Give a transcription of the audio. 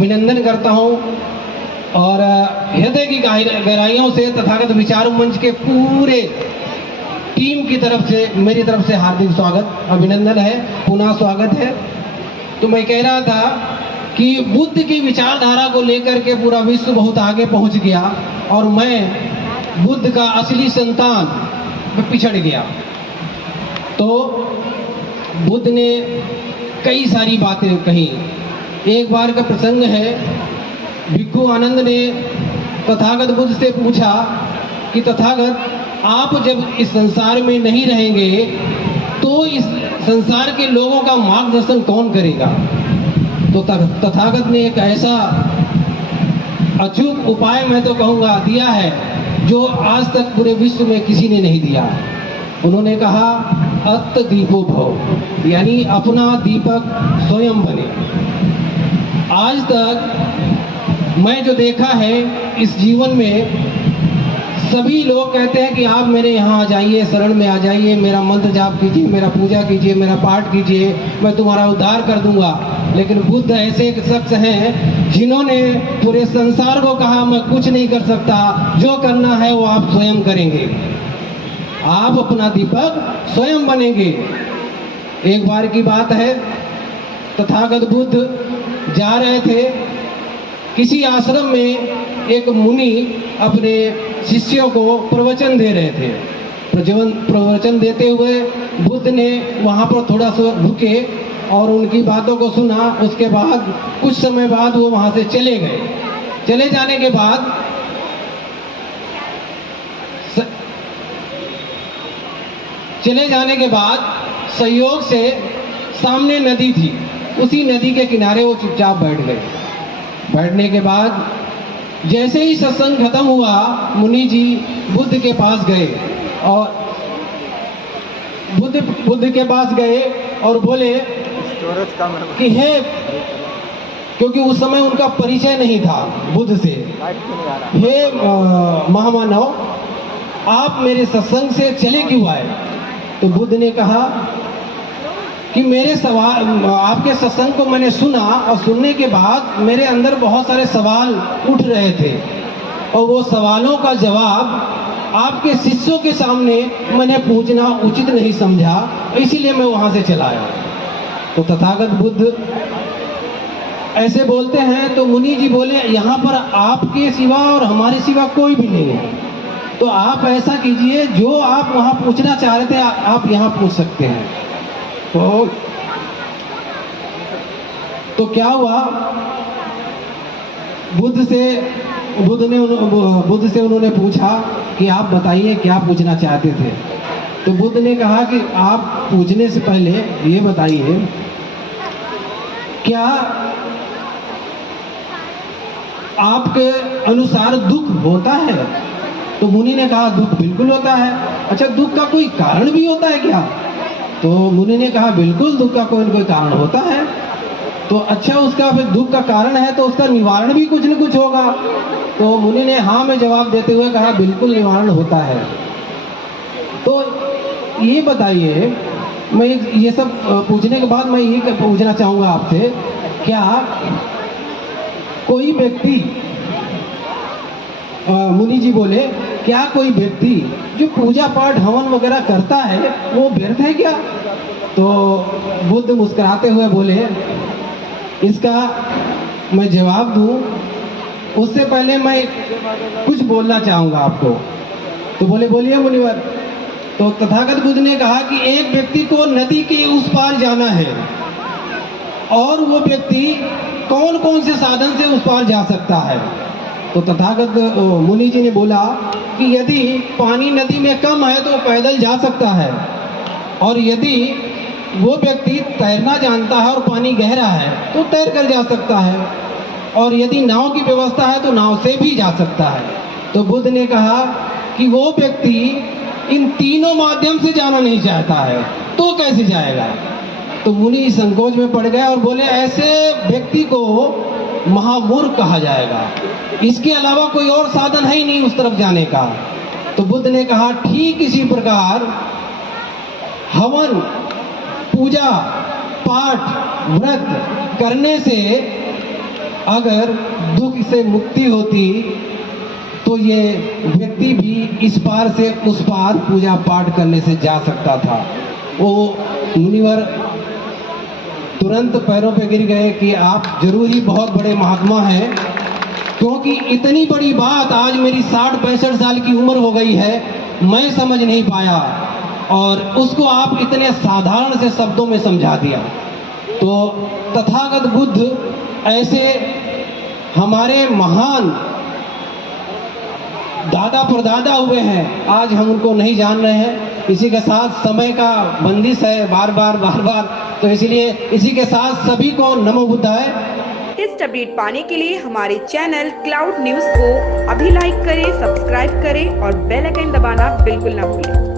अभिनंदन करता हूँ और हृदय की गहराइयों से तथागत विचार मंच के पूरे टीम की तरफ से मेरी तरफ से हार्दिक स्वागत अभिनंदन है, पुनः स्वागत है। तो मैं कह रहा था कि बुद्ध की विचारधारा को लेकर के पूरा विश्व बहुत आगे पहुंच गया और मैं बुद्ध का असली संतान पिछड़ गया। तो बुद्ध ने कई सारी बातें कही। एक बार का प्रसंग है, भिक्षु आनंद ने तथागत बुद्ध से पूछा कि तथागत, आप जब इस संसार में नहीं रहेंगे तो इस संसार के लोगों का मार्गदर्शन कौन करेगा? तो तथागत ने एक ऐसा अचूक उपाय, मैं तो कहूँगा, दिया है जो आज तक पूरे विश्व में किसी ने नहीं दिया। उन्होंने कहा, अत्त दीपो भव, यानी अपना दीपक स्वयं बने। आज तक मैं जो देखा है इस जीवन में, सभी लोग कहते हैं कि आप मेरे यहाँ आ जाइए, शरण में आ जाइए, मेरा मंत्र जाप कीजिए, मेरा पूजा कीजिए, मेरा पाठ कीजिए, मैं तुम्हारा उद्धार कर दूंगा। लेकिन बुद्ध ऐसे एक शख्स हैं जिन्होंने पूरे संसार को कहा, मैं कुछ नहीं कर सकता, जो करना है वो आप स्वयं करेंगे, आप अपना दीपक स्वयं बनेंगे। एक बार की बात है, तथागत बुद्ध जा रहे थे, किसी आश्रम में एक मुनि अपने शिष्यों को प्रवचन दे रहे थे। प्रवचन देते हुए बुद्ध ने वहाँ पर थोड़ा सा रुके और उनकी बातों को सुना। उसके बाद कुछ समय बाद वो वहाँ से चले गए। चले जाने के बाद संयोग से सामने नदी थी, उसी नदी के किनारे वो चुपचाप बैठ गए। बैठने के बाद जैसे ही सत्संग खत्म हुआ, मुनि जी बुद्ध के पास गए और बुद्ध के पास गए और बोले कि हे, क्योंकि उस समय उनका परिचय नहीं था बुद्ध से, हे महामानव, आप मेरे सत्संग से चले क्यों आए? तो बुद्ध ने कहा कि मेरे सवाल, आपके सत्संग को मैंने सुना और सुनने के बाद मेरे अंदर बहुत सारे सवाल उठ रहे थे और वो सवालों का जवाब आपके शिष्यों के सामने मैंने पूछना उचित नहीं समझा, इसीलिए मैं वहां से चला आया। तो तथागत बुद्ध ऐसे बोलते हैं तो मुनि जी बोले, यहाँ पर आपके सिवा और हमारे सिवा कोई भी नहीं है, तो आप ऐसा कीजिए, जो आप वहां पूछना चाह रहे थे आप यहाँ पूछ सकते हैं। तो क्या हुआ, बुद्ध से उन्होंने पूछा कि आप बताइए क्या पूछना चाहते थे। तो बुद्ध ने कहा कि आप पूछने से पहले ये बताइए, क्या आपके अनुसार दुख होता है? तो मुनि ने कहा, दुख बिल्कुल होता है। अच्छा, दुख का कोई कारण भी होता है क्या? तो मुनि ने कहा, बिल्कुल, दुख का कोई न कोई कारण होता है। तो अच्छा, उसका फिर दुख का कारण है तो उसका निवारण भी कुछ न कुछ होगा। तो मुनि ने हाँ में जवाब देते हुए कहा, बिल्कुल निवारण होता है। तो ये बताइए, मैं ये सब पूछने के बाद मैं ये पूछना चाहूँगा आपसे, क्या कोई व्यक्ति, मुनि जी बोले, क्या कोई व्यक्ति जो पूजा पाठ हवन वगैरह करता है वो व्यर्थ है क्या? तो बुद्ध मुस्कुराते हुए बोले, इसका मैं जवाब दूं उससे पहले मैं कुछ बोलना चाहूँगा आपको। तो बोले, बोलिए मुनिवर। तो तथागत बुद्ध ने कहा कि एक व्यक्ति को नदी के उस पार जाना है और वो व्यक्ति कौन कौन से साधन से उस पार जा सकता है? तो तथागत मुनि जी ने बोला कि यदि पानी नदी में कम है तो पैदल जा सकता है, और यदि वो व्यक्ति तैरना जानता है और पानी गहरा है तो तैर कर जा सकता है, और यदि नाव की व्यवस्था है तो नाव से भी जा सकता है। तो बुद्ध ने कहा कि वो व्यक्ति इन तीनों माध्यम से जाना नहीं चाहता है तो कैसे जाएगा? तो मुनि संकोच में पड़ गए और बोले, ऐसे व्यक्ति को महामूर्ख कहा जाएगा, इसके अलावा कोई और साधन है ही नहीं उस तरफ जाने का। तो बुद्ध ने कहा, ठीक इसी प्रकार हवन, पूजा, पाठ, व्रत करने से अगर दुख से मुक्ति होती तो ये व्यक्ति भी इस पार से उस पार पूजा पाठ करने से जा सकता था। वो मुनिवर तुरंत पैरों पे गिर गए कि आप जरूर ही बहुत बड़े महात्मा हैं, क्योंकि इतनी बड़ी बात आज मेरी 60-65 साल की उम्र हो गई है, मैं समझ नहीं पाया और उसको आप इतने साधारण से शब्दों में समझा दिया। तो तथागत बुद्ध ऐसे हमारे महान दादा परदादा हुए हैं, आज हम उनको नहीं जान रहे हैं। इसी के साथ समय का बंदिश है बार बार, तो इसलिए इसी के साथ सभी को नमो बुद्धाय। लेटेस्ट अपडेट पाने के लिए हमारे चैनल क्लाउड न्यूज को अभी लाइक करें, सब्सक्राइब करें और बेल आइकन दबाना बिल्कुल ना भूलें।